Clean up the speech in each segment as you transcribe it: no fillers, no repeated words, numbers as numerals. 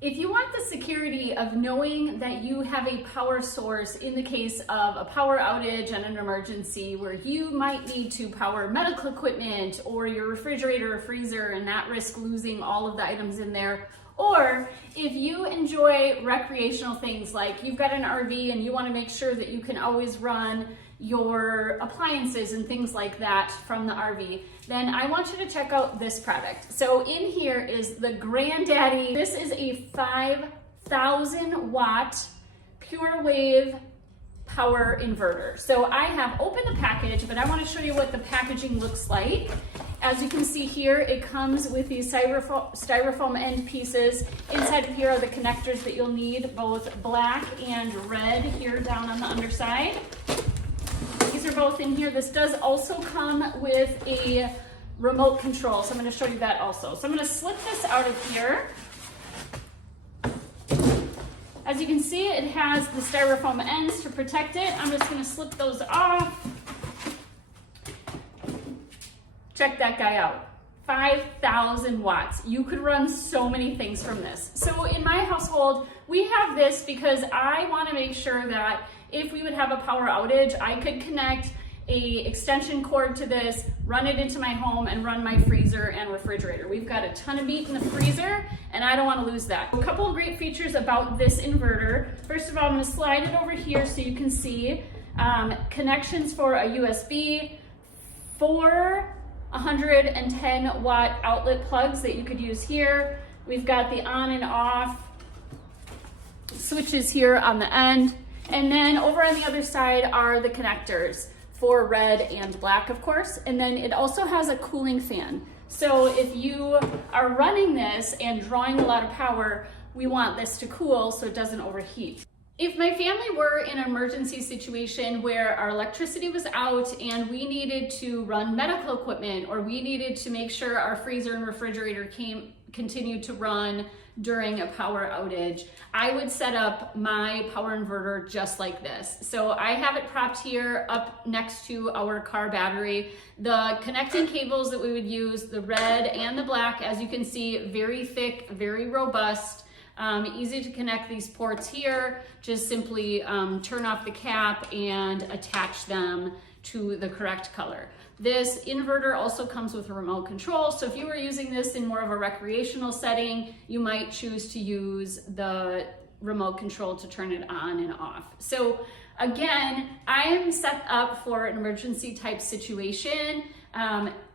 If you want the security of knowing that you have a power source in the case of a power outage and an emergency where you might need to power medical equipment or your refrigerator or freezer and not risk losing all of the items in there, or if you enjoy recreational things like you've got an RV and you want to make sure that you can always run your appliances and things like that from the RV, then I want you to check out this product. So in here is the granddaddy. This is a 5,000 watt pure wave power inverter. So I have opened the package, but I want to show you what the packaging looks like. As you can see here, it comes with these styrofoam end pieces. Inside of here are the connectors that you'll need, both black and red here down on the underside. These are both in here. This does also come with a remote control, so I'm going to show you that also. So I'm going to slip this out of here. As you can see, it has the styrofoam ends to protect it. I'm just going to slip those off. Check that guy out. 5,000 watts. You could run so many things from this. So in my household, we have this because I want to make sure that if we would have a power outage, I could connect a extension cord to this, run it into my home, and run my freezer and refrigerator. We've got a ton of meat in the freezer, and I don't want to lose that. A couple of great features about this inverter. First of all, I'm going to slide it over here so you can see connections for a USB, 4 110 watt outlet plugs that you could use here. We've got the on and off switches here on the end. And then over on the other side are the connectors for red and black, of course. And then it also has a cooling fan. So if you are running this and drawing a lot of power, we want this to cool so it doesn't overheat. If my family were in an emergency situation where our electricity was out and we needed to run medical equipment, or we needed to make sure our freezer and refrigerator continued to run during a power outage, I would set up my power inverter just like this. So I have it propped here up next to our car battery. The connecting cables that we would use, the red and the black, as you can see, very thick, very robust. Easy to connect these ports here. Just simply turn off the cap and attach them to the correct color. This inverter also comes with a remote control, so if you were using this in more of a recreational setting, you might choose to use the remote control to turn it on and off. So again, I am set up for an emergency type situation.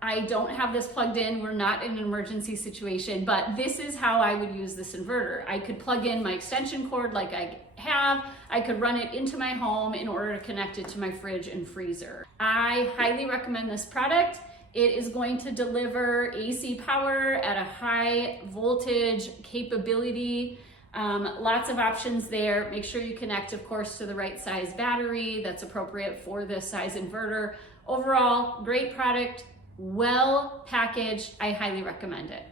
I don't have this plugged in. We're not in an emergency situation, but this is how I would use this inverter. I could plug in my extension cord like I have. I could run it into my home in order to connect it to my fridge and freezer. I highly recommend this product. It is going to deliver AC power at a high voltage capability. Lots of options there. Make sure you connect, of course, to the right size battery that's appropriate for this size inverter. Overall, great product, well packaged. I highly recommend it.